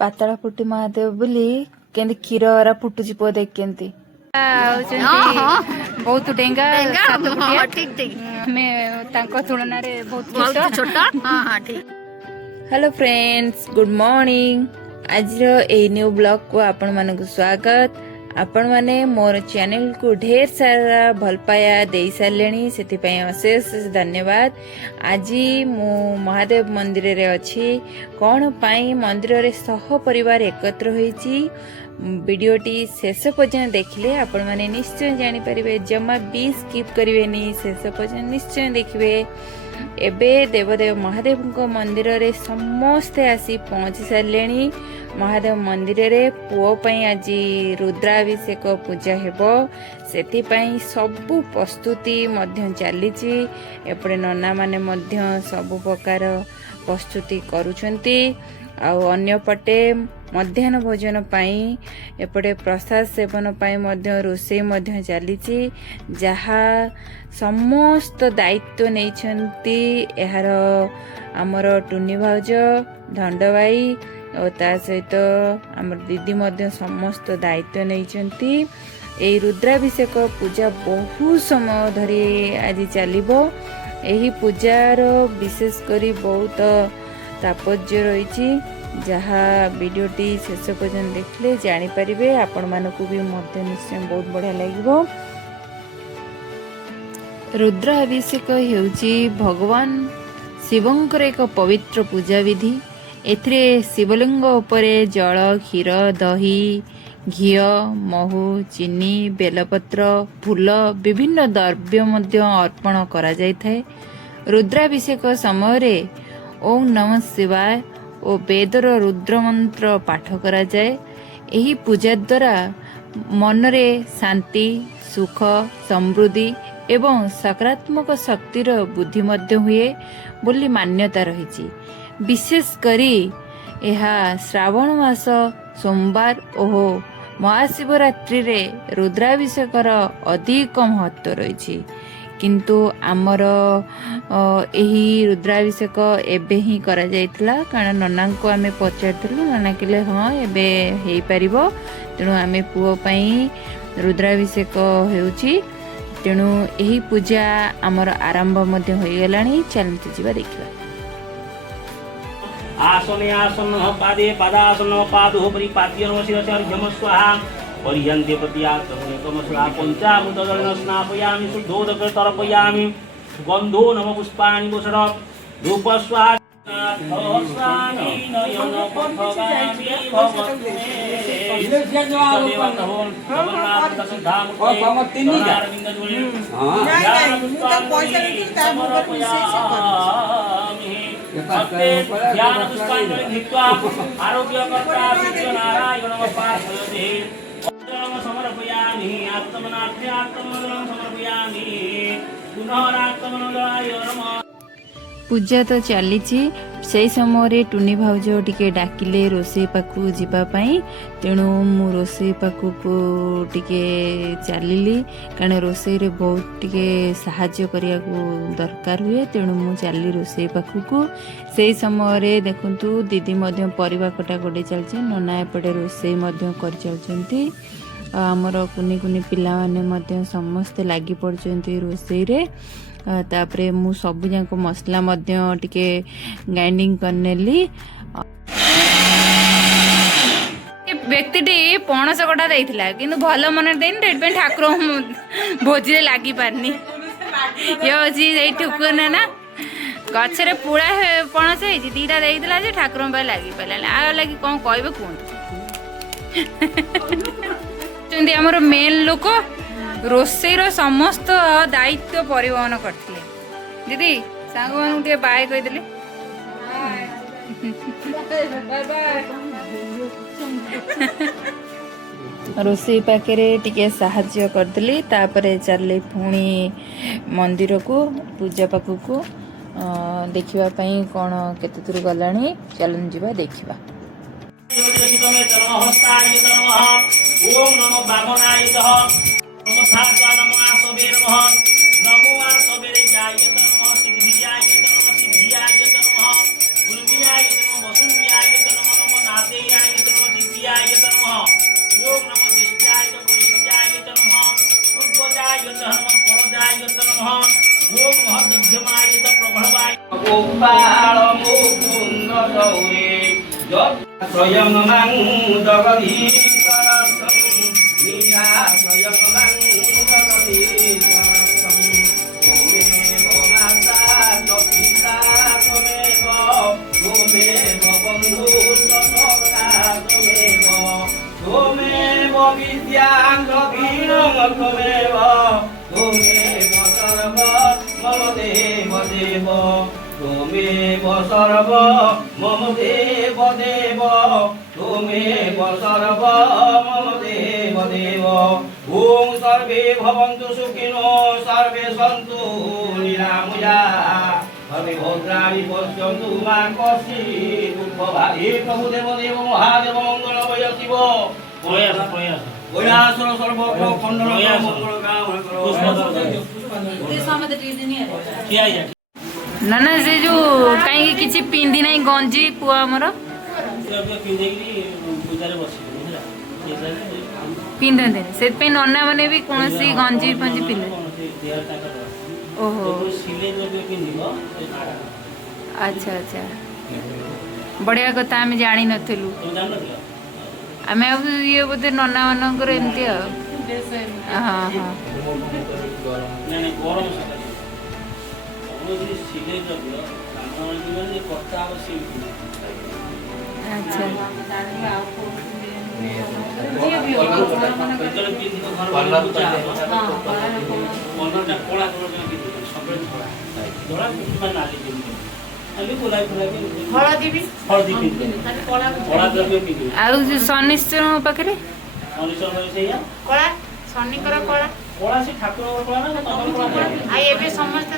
पाताला फुटी महादेव बोली केंदी क्षीर वाला फुटुची पुआ देख केंती बहुत डेंगा ठीक ठीक मैं तांको तुलना रे बहुत छोटा हां ठीक। हेलो फ्रेंड्स गुड मॉर्निंग आज ए न्यू ब्लॉग को आपण मानक स्वागत। आपण माने मोर चैनल को ढेर सारा भल पाया दे सारे से अशेष धन्यवाद। आज मु महादेव मंदिर रे अच्छी कौन पाई मंदिर रे सह परिवार एकत्र होईची वीडियोटी शेष पर्यंत देखिले आपण माने निश्चय जानी परिबे, जमा भी स्किप करिवेनी, शेष पर्यंत निश्चय देखिबे। एबे देवदेव महादेव को मंदिर रे समस्ते आसी पहुंची सारे। महादेव मंदिर रे पुओ पई आज रुद्राभिषेक पूजा हेबो, सेति पई सबु प्रस्तुति मध्य चलीची। एपटे नना माने मध्य सबु प्रकार प्रस्तुति करूछंती। आउ अन्य पटे मध्याह्न भोजन पाई एपटे प्रसाद सेवन पाई मध्य रोषे मध्य चलीची, जहा समस्त दायित्व नैछंती एहार आमर टुनी भाउज धंडबाई और ता सहित आमर दीदी मध्य समस्त दायित्व नैछंती। एई रुद्राभिषेक पूजा बहुत समय धरी आज चलिबो। एही पूजार विशेष करी बहुत तात्पर्य रही, जहाँ वीडियोटी शेष पर्यंत देखले जानी परिबे। आपण मानकु भी मध्य निश्चय बहुत बढ़िया लागिबो। रुद्राभिषेक हेउची भगवान शिवंकर एक पवित्र पूजा विधि। एथिरे शिवलिंग उपरे जल, क्षीर, दही, घी, महू, चीनी, बेलपत्र, फूल विभिन्न द्रव्य मध्य अर्पण करा जायथाय। रुद्राभिषेक समय रे ओम नमः शिवाय और वेदर रुद्र मंत्र पाठ करा जाए। एही पूजा द्वारा मन रे शांति, सुख, समृद्धि एवं सकारात्मक शक्तिर बुद्धि मध्य हुए बोली मान्यता रही। विशेष करी यह श्रावण मास सोमवार और महाशिवरात्रि रे रुद्राभिषेकर अधिक महत्व रही। किंतु आमर एही रुद्राभिषेक एबे ही करा जायतिला, कारण नना को आमे पचारथिलु। नना कहले हाँ एबे हेई परिबो, तेणु आमे पुओ पई रुद्राभिषेक हेउची। तेणु एही पूजा आमर आरंभ मध्य होई गलानी। चलते जिबा देखिबा। आसने आसन पादे पादासन पादो परिपाद्य नमः शिरसार जम स्वाहा पर्यन्ते प्रतियात्मकम स्वाहा पंचामृत जलेन स्नापयामि शुद्धोदक तर्पयामि सुगन्धो नम पुष्पाणि वसर रूप स्वाहा स्वामी नयन पथगामि भगवते देवत हो भगवान का धाम को तीन अरविंद जुले हां पैसा नहीं ता ज्ञान पुष्पांजलि धित्वा आरोग्यकर्ता नारायण पार्श्वते समर्पयामि आत्मनाथे आत्ममंगलं समर्पयामि पुनः आत्ममंगलाय नमः। पूजा तो चली से समय टुनी भाउज टिके डाकिले रोषे पाखु जीवाई। तेणु मु रोषे पाखु टिके चलिली, कारण रोषे रे बहुत टिके साहाय्य करिया को दरकार हुए। तेणु मु चली रोषे पाखु। से समय देखंतु दीदी मध्य परिवा कटा कटे चलছে, नना एपटे रोषे मध्य कर चलछंती। आमर कुनी कुनी पिला माने मध्य समस्त लागि पड़छंती रोषे रे। तापरे मु सब जाक मसला मध्य टिके ग्राइंडिंग करनेली। व्यक्तिटी पणस कटा देइथिला किंतु भल मन देइन, रेड ठाकुर भोजी लागी पारनी। ये अछि ए ठुकुर ना गछरे पुड़ा पणस है दीटा देइथिला जे ठाकुर पे लागी पाला। आ लागी कोन कहबे कोन चंदी हमर मेन लोक रोषेर समस्त दायित्व परिवहन करते। दीदी सांग मान बाय कहीदेले। रोषे पाखे टिके साहाय्य करदेली। तापरे चलले पुणी मंदिर को पूजा पाखु को देखिबा पई कोन केते दूर गलानी। चलन जीवा देखिबा। ओम नमो बामनाय नमो भागवा नमो आसबे नमो आसबे जाय नमो सिद्धि दध्यमायत प्रभवाय गोपाल मुकुंद गौरे स्वयं मं जगदीश्वरं नीला स्वयं मं जगदीश्वरं त्वमेव माता पिता त्वमेव बन्धु सखा त्वमेव विद्यां गभीरं त्वमेव सर्व मम देव देव त्वमेव सर्व मम देव देव त्वमेव सर्व मम देव देव ॐ सर्वे भवन्तु सुखिनो सर्वे सन्तु निरामयाः हरि भद्राणि पश्यन्तु मा कश्चित् दुःखभागी प्रभु देव देव महादेव मङ्गलमय शिव प्रयासर सर्वत्र खण्डन मङ्गल ना ना से जो कहीं किसी पिंदी नहीं गंजी पुआ हमर पिंधते से नना मैंने भी कौन सी गंजी फंजी पिंधे ओहो अच्छा अच्छा बढ़िया कथा आम जानी नथिलु आमे अब ये बोधे नना मानकर एमती हाँ हाँ अच्छा शनिश्चर पाखे शनिकर कला समस्त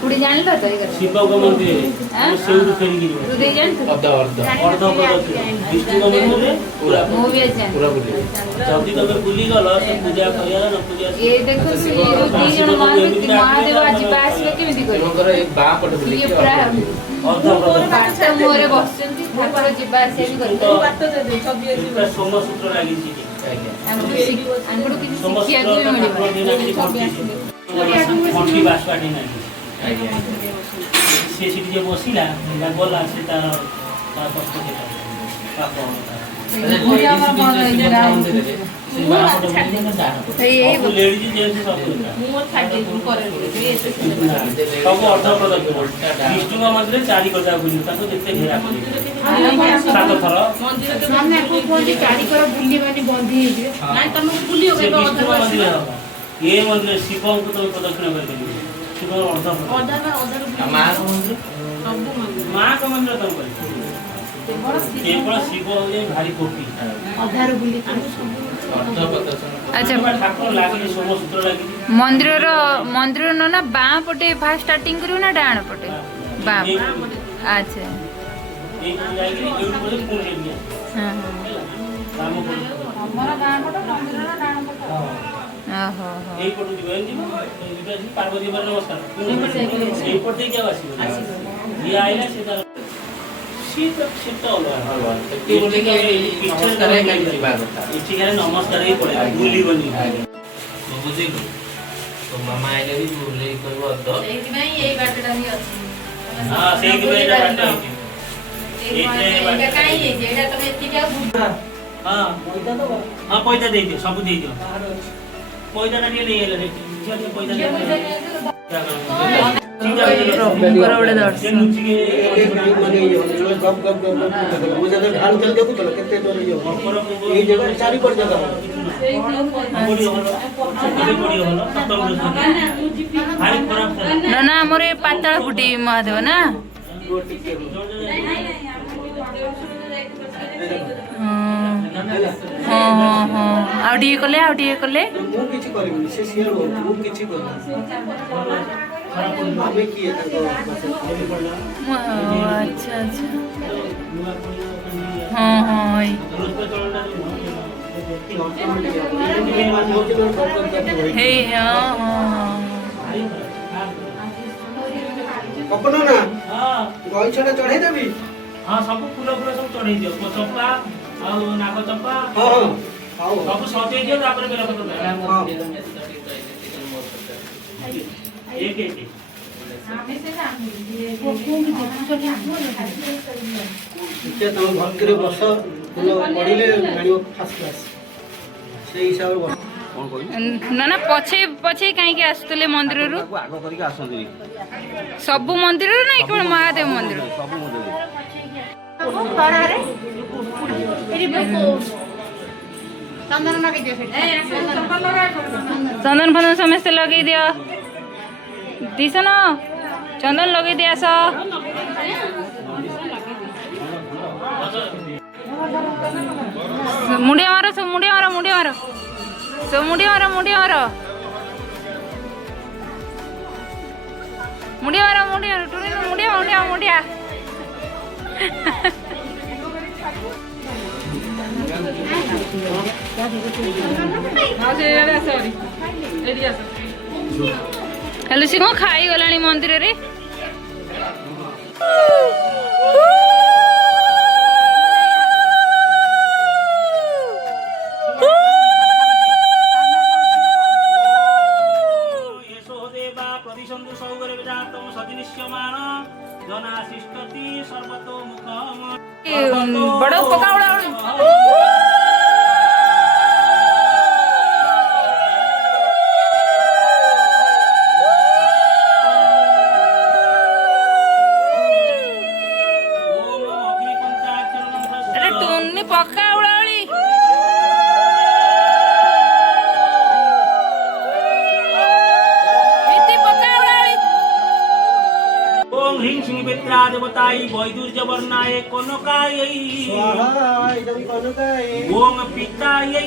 पुड़ी जान लो तो शिव को मंदिर सेउड फेरी तू दे जान अर्ध विष्णु को मंदिर पूरा मो भी जान पूरा बुली जल्दी तो बुली गल से पूजा करिया न पूजा ये देखो से ये दी जण महादेव आज पास में केमिति करी हमकर एक बा पट बुली ये पूरा अर्ध बात मोरे बसचंती ठाकुर जीवा से भी करी बात दे दे सब ये सोम सूत्र लागि छी अंगुड़ की शिक्षा को भी मिली घंटी बासवाटी नाही से सीटी बसिला गला से तार कष्ट देता विष्णु मंदिर चारि कथा बुली घेरा ये मंदिर शिव को तुम प्रदक्षिण कर माँ का मंदिर तुम केवल शिव भारी कोटी अच्छा मंदिर न ना बाँ पटे फास्ट स्टार्टिंग करू ना डाण पटे बाँ अच्छा पार्वती नमस्कार नमस्कार मामा आइले भी बोले कहबो तो एई बाटटा भी अछि हां सेई बाटटा काई जेडा तमे एति क्या हां पैसा दे दियो सब दे दियो पैसा ना नहीं ले ले पैसा प्रभुଙ୍କର ଗୋଟେ ଦର୍ଶନ ନା ନା ଆମର ଏ ପାତାଳ ଫୁଟି ମହାଦେବ ନା ହଁ ହଁ ହଁ ଆଉ ଟିକେ କଲେ ମୁଁ କିଛି କରିବିନି ସେ ସିଏ ମୁଁ କିଛି କରିବିନି ଆମେ କିଏ ତାଙ୍କ ଆଚ୍ଛା ଆଚ୍ଛା ହଁ ହଁ ହେଇ ହଁ ହଁ କପନ ନା ଗଇଛଟା ଚଢେଇ ଦେବି ହଁ ସବୁ ଫୁଲ ସବୁ ଚଢେଇ ଦିଅ ଚମ୍ପା ଆଉ ନାଗ ଚମ୍ପା ହଁ ସବୁ ସଜେଇ ଦିଅ ତାପରେ ବେଲପତ୍ର ଏଠି ଏଠି ଟିକେ ତମ ଭକ୍ତିରେ ବସ ଭଲ ପଢିଲେ ମିଳିବ ଫାର୍ଷ୍ଟ କ୍ଲାସ୍ ସେଇ ହିସାବରେ ବସ କଣ କହିବି ନା ନା ପଛେ ପଛେ କାହିଁକି ଆସୁଥିଲେ ମନ୍ଦିରରୁ ତାକୁ ଆଗ କରିକି ଆସନ୍ତି ସବୁ ମନ୍ଦିରରୁ ନା କେବଳ ମହାଦେବ ମନ୍ଦିର ସବୁ ମନ୍ଦିର ଚନ୍ଦନ ଲଗେଇଦିଅ ସେଠି ଚନ୍ଦନ ଫନ୍ଦନ ସମସ୍ତେ ଲଗେଇ ଦିଅ ଦିଶନ ଚନ୍ଦନ ଲଗେଇ ଦିଅ ଆସ ମୁଣ୍ଡିଆ ମାର ସବୁ ମୁଣ୍ଡିଆ ମାର ମୁଣ୍ଡିଆ ମାର ସବୁ ମୁଣ୍ଡିଆ ମାର ମୁଣ୍ଡିଆ ମାର ମୁଣ୍ଡିଆ ମାର ମୁଣ୍ଡିଆ ମୁଣ୍ଡିଆ ମୁଣ୍ଡିଆ ମୁଣ୍ଡିଆ ହେଲେ ସେ କଣ ଖାଇଗଲାଣି ମନ୍ଦିରରେ यशोदेवा प्रतिसन्धु सौगरे विजातम सजिनिष्यमान जनाशिष्टति सर्वतोमुखम बड़ पकाउला ओम अग्निपंचाक्षर मंत्र अरे तुमने पकाउला ओम ह्रीं श्रीं मित्रा देवताई वैदुर्यवर्णाय कनकायै स्वाहा इदं कनकाय ओम पितायै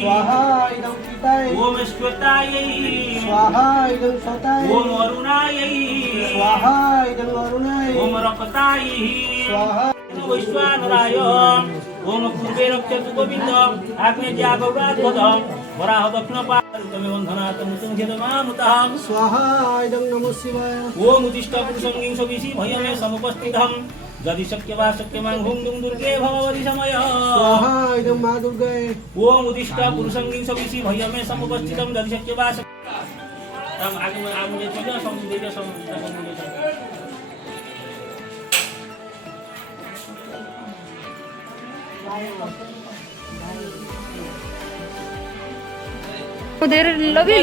स्वाहा इदं पिताय ओम श्वेतायै स्वाहा इदं स्वताय ओम अरुणायै स्वाहा इदं अरुणाय ओम रक्तायै स्वाहा वैश्वानराय ओम पूर्वे रक्षतु गोविंद आग्ने जागौराध्वद वराह दक्षिणपादमे वन्धनात् मुतं झेदमामुतः स्वाहा इदं नमः शिवाय ओम उदिष्ट पुरुषं सविषि भयमे समुपस्थितं यदि शक्य वा शक्यमां हुं दुं दुर्गे भवति समय स्वाहा इदं मा दुर्गाय ओम उदिष्ट पुरुषं सविषि भयमे समुपस्थितं यदि शक्य वा तम आगे मुझे चीज़ समझ उधर लगे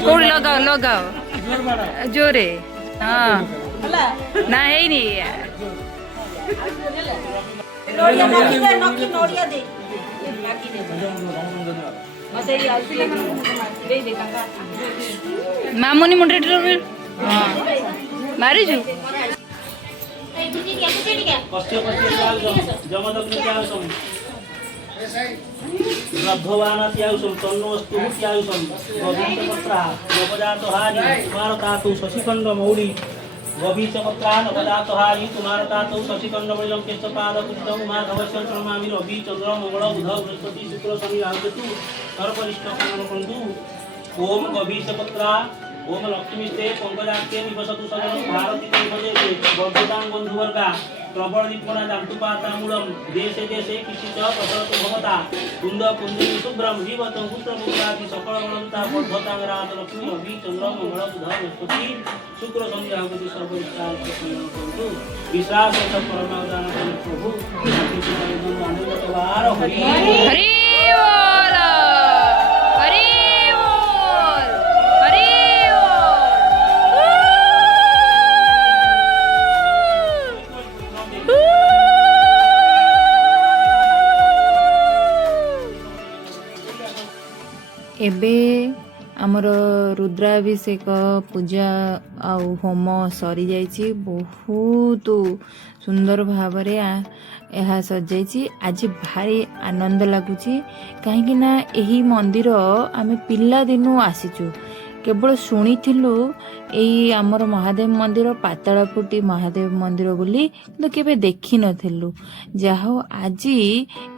कोड लगाओ लगाओ जोरे हाँ ना है नहीं मामुनी मुंडे हाँ मारिजु भगवान त्यायुषम तन्नोस्तु त्यायुषम गोविंदपत्रा नवजातहारी कुमारतातु शशिखंड मौली गोविंदपत्रा नवजातहारी कुमारतातु शशिखंड मौलिं केशपादकुटितं माधवस्य प्रणमामि रवि चंद्र मंगल बुध बृहस्पति शुक्र शनि राहुकेतु सर्वरिष्ठ कमलकंदु ओम गोविंदपत्रा ओम लक्ष्मीस्ते पंकजाख्ये निवसतु सदनं भारती देवते वर्धतां बन्धुवर्गा प्रबल दीपना दान्तुपातामूलं देशे देशे किञ्चित् प्रसरतु भवता कुन्द कुन्दिनी शुभ्रं जीवतं पुत्रपुत्रादि सकलगणता वर्धतां राजलक्ष्मी रवि चन्द्र मंगल बुध बृहस्पति शुक्र शनि राहुकेतु सर्वरिष्ठ विश्वास परमावदान प्रभु हरि हरि बोल हरि बोल हरि ଏବେ ଆମର ରୁଦ୍ରାଭିଷେକ ପୂଜା ଆଉ ହୋମ ସରିଯାଇଛି ବହୁତ ସୁନ୍ଦର ଭାବରେ ଏହା ସଜାଇଛି ଆଜି ଭାରି ଆନନ୍ଦ ଲାଗୁଛି କାହିଁକି ନା ଏହି ମନ୍ଦିର ଆମେ ପିଲାଦିନୁ ଆସିଛୁ କେବଳ ଶୁଣିଥିଲୁ ଏଇ ଆମର ମହାଦେବ ମନ୍ଦିର ପାତାଳଫୁଟି ମହାଦେବ ମନ୍ଦିର ବୋଲି କିନ୍ତୁ କେବେ ଦେଖିନଥିଲୁ ଯାହା ହଉ ଆଜି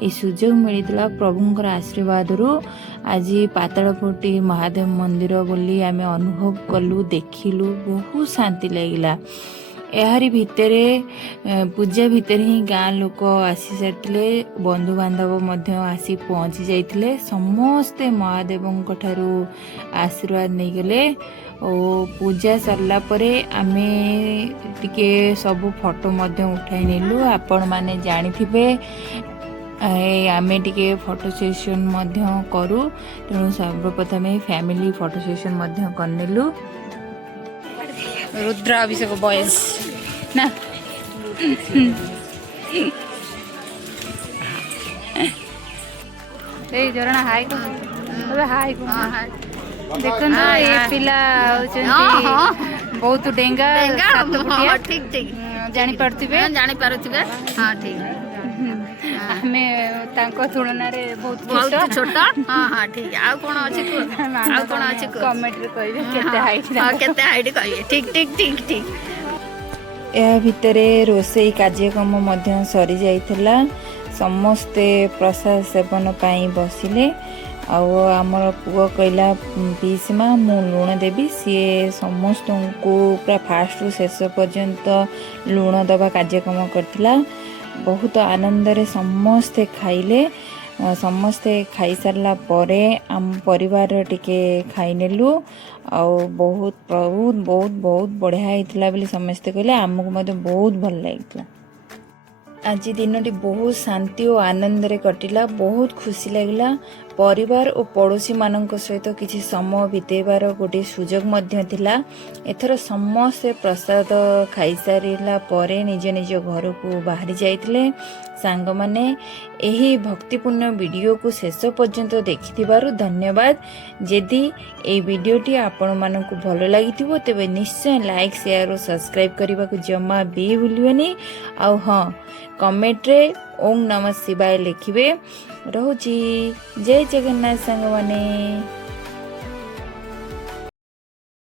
এই ସୁଯୋଗ ମିଳିଥିଲା ପ୍ରଭୁଙ୍କର ଆଶୀର୍ବାଦରୁ ଆଜି ପାତାଳଫୁଟି ମହାଦେବ ମନ୍ଦିର ବୋଲି ଆମେ ଅନୁଭବ କଲୁ ଦେଖିଲୁ ବହୁତ ଶାନ୍ତି ଲାଗିଲା एहारी भितरे पूजा भितर ही गाँ लोक आसी सारी बंधुबांधव मध्य आसी पहुँची जाइथिले समस्ते महादेवंक ठारू आशीर्वाद नहीं गले और पूजा सरला परे आमे टिके सब फोटो मध्य उठाई नेलु आपण माने जानिथिबे आमे टिके फोटो सेशन मध्य करू तेणु सर्वप्रथम फैमिली फोटो सेशन मध्य करनेलु रुद्र अभिषेक बॉयज ना झरणा हाय को हाय को देखो ये पिला बहुत डेंगा ठीक ठीक जानी पारथिबे जानी पारुथिबे हां ठीक आमे तांको तुलना रे बहुत छोटा हां हां ठीक आ कोन अछि को आ कोन अछि को कमेंट रे कहिबे केते हाइट हां केते हाइट कहिबे ठीक ठीक ठीक ठीक या भितरे रोषेई कार्यक्रम मध्य सरी जाइथिला समस्ते प्रसाद सेवन पाई बसिले आमर पुओ कहला पीसीमा मु लुण देवी सी समस्त को पूरा फास्ट रु शेष पर्यंत लुण दबा कार्यक्रम करथिला बहुत आनंद रे समस्ते खाइले समस्ते खाई सारला परे आम परिवार टिके खाई नेलु बहुत बहुत बहुत बहुत बढ़िया होइतिला बोली समस्ते कहले आमको मते बहुत भल लागितला आज दिनटी बहुत शांति और आनंद रे कटिला बहुत खुशी लगला परिवार और पड़ोशी मानक सहित किसी समय बितेबार गोटे सुजोग मध्य थिला एथर समस्ते प्रसाद खाई सारिला परे निज निज घर को बाहरी जाइतिले सांग माने एही भक्तिपूर्ण वीडियो को शेष पर्यंत देखिथिबारु धन्यवाद जदि ए वीडियोटी आपण मानकु भलो लागिथिबो तेबे निश्चय लाइक शेयर और सब्सक्राइब करबा को जमा भी भूलिबेनी आउ हां कमेंट रे ओम नमः शिवाय लिखिबे रहुची जय जगन्नाथ सांग माने।